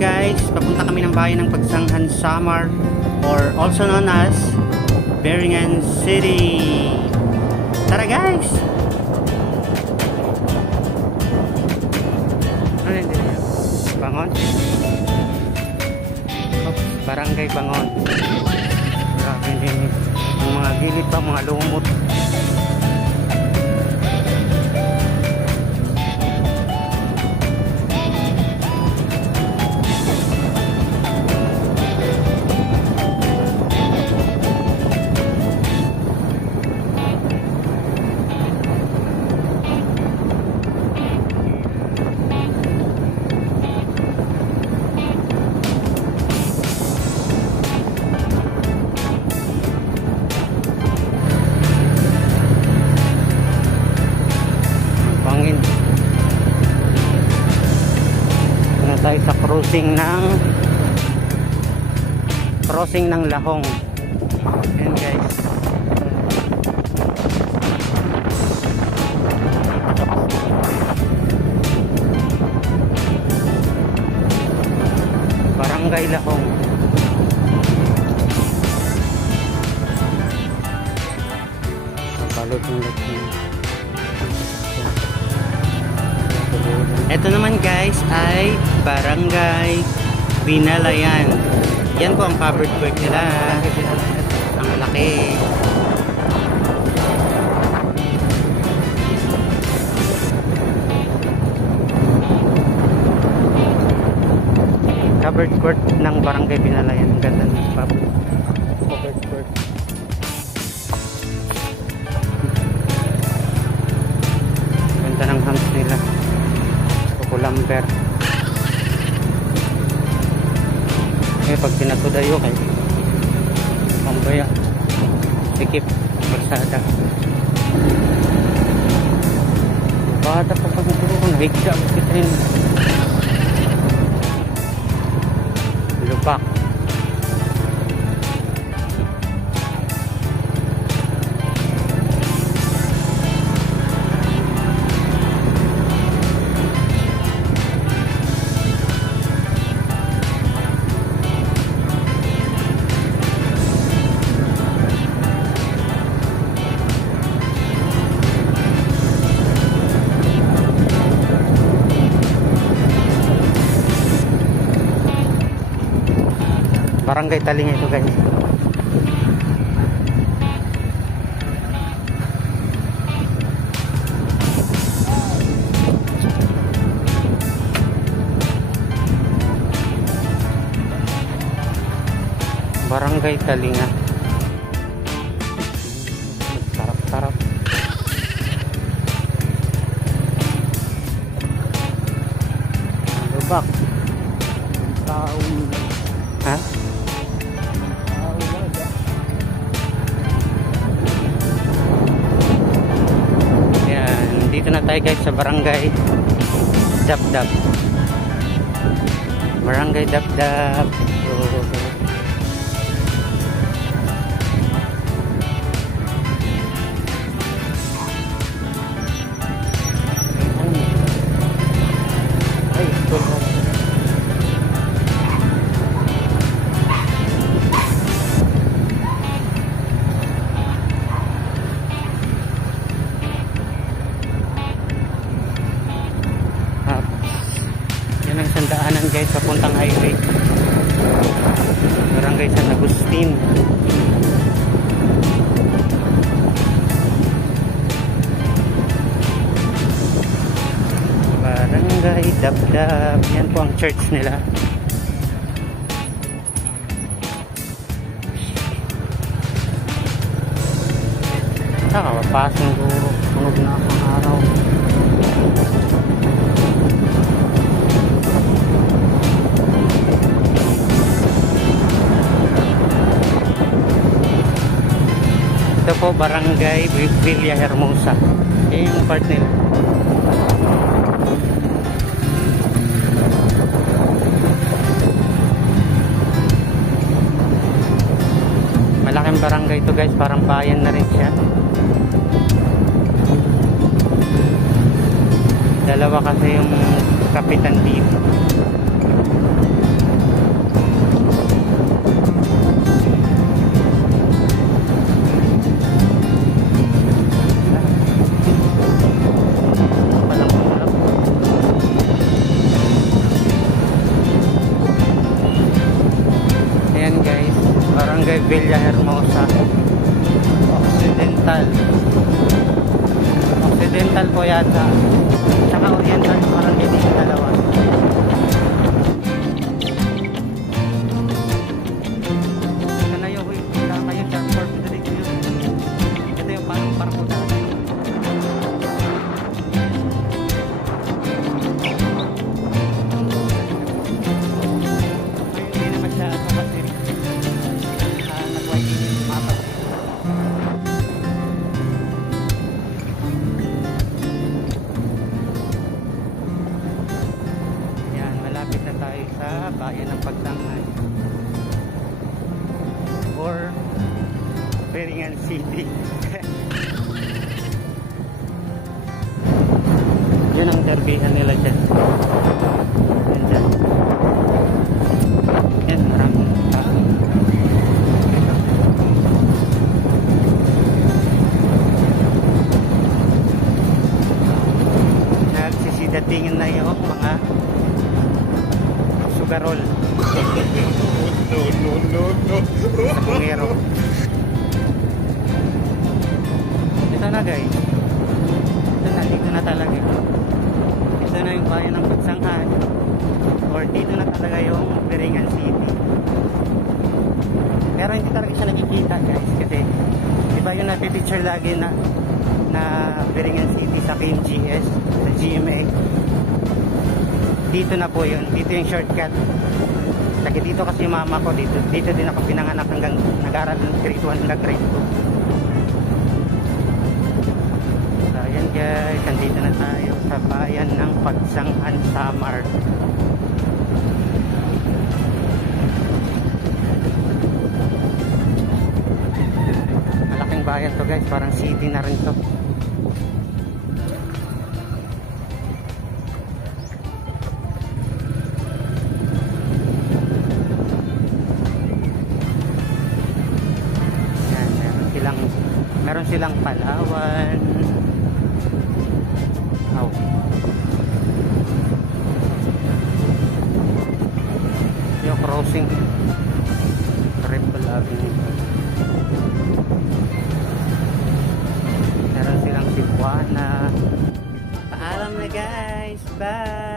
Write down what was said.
guys, papunta kami ng bayan ng Pagsanghan, Samar, or also known as Biringan City. Tara guys! Ano yun? Bangon? Oops, Barangay Bangon. Grabe din. Ang mga gilid pa, mga lumot. Tayo sa crossing ng Lahong. Ayan guys. Barangay Lahong. Kapalot ng Lahong. Ito naman guys ay Barangay Binalayan. Yan po ang covered work nila. Ang laki. Covered court ng Barangay Binalayan. Ang ganda ng covered court. Ganda ng house nila. Kulamber. Eh pag tinatudayo kay pambaya sikip bersada bata pa pagpuro kung higda kita rin lupak. Barangay Talinga ito guys. Barangay Talinga. Sarap-sarap. Lubak. Taong. Ha? Dito na tayo guys sa Barangay Dapdap. Barangay Dapdap. Yan ang sandaanan guys papuntang highway. Barangay San Agustin. Barangay Dapdap. Yan po ang church nila. Nakapapasok ko. Tunog na ang araw. Ito po Barangay Villahermosa. Yan yung part nila. Malaking barangay ito guys, parang bayan na rin siya. Dalawa kasi yung kapitan dito. po yata. Tsaka Oriental, parang hindi yung dalawa. Ito na yung kayo dyan for Frederick nyo. Ito yung parang parko dati. Hindi naman siya kasi nag-white yung mapa. Malapit na tayo sa bayan ng Pagsanghan or Beringen City. Yun ang derbihan nila dyan. Yan dyan. Yan, maraming tao. Nagsisidatingin na yung mga sugarol. No. Sa Pungero. Ito na guys. Dito na talaga. Ito na yung bayan ng Pagsanghan. Or dito na talaga yung Beringen City. Pero hindi talaga siya nakikita guys. Kasi diba yung napipicture lagi na Beringen City sa KMGS, sa GMA. Dito na po yun. Dito yung shortcut. Lagi dito kasi yung mama ko. Dito din ako pinanganak hanggang nag-aral ng grade 1 hanggang grade 2. So ayan guys. Nandito na tayo sa bayan ng Pagsanghan, Samar. Malaking bayan to guys. Parang city na rin to. Meron silang Palawan. Yung crossing Triple Avenue. Meron silang Cebuana. Paalam na guys. Bye.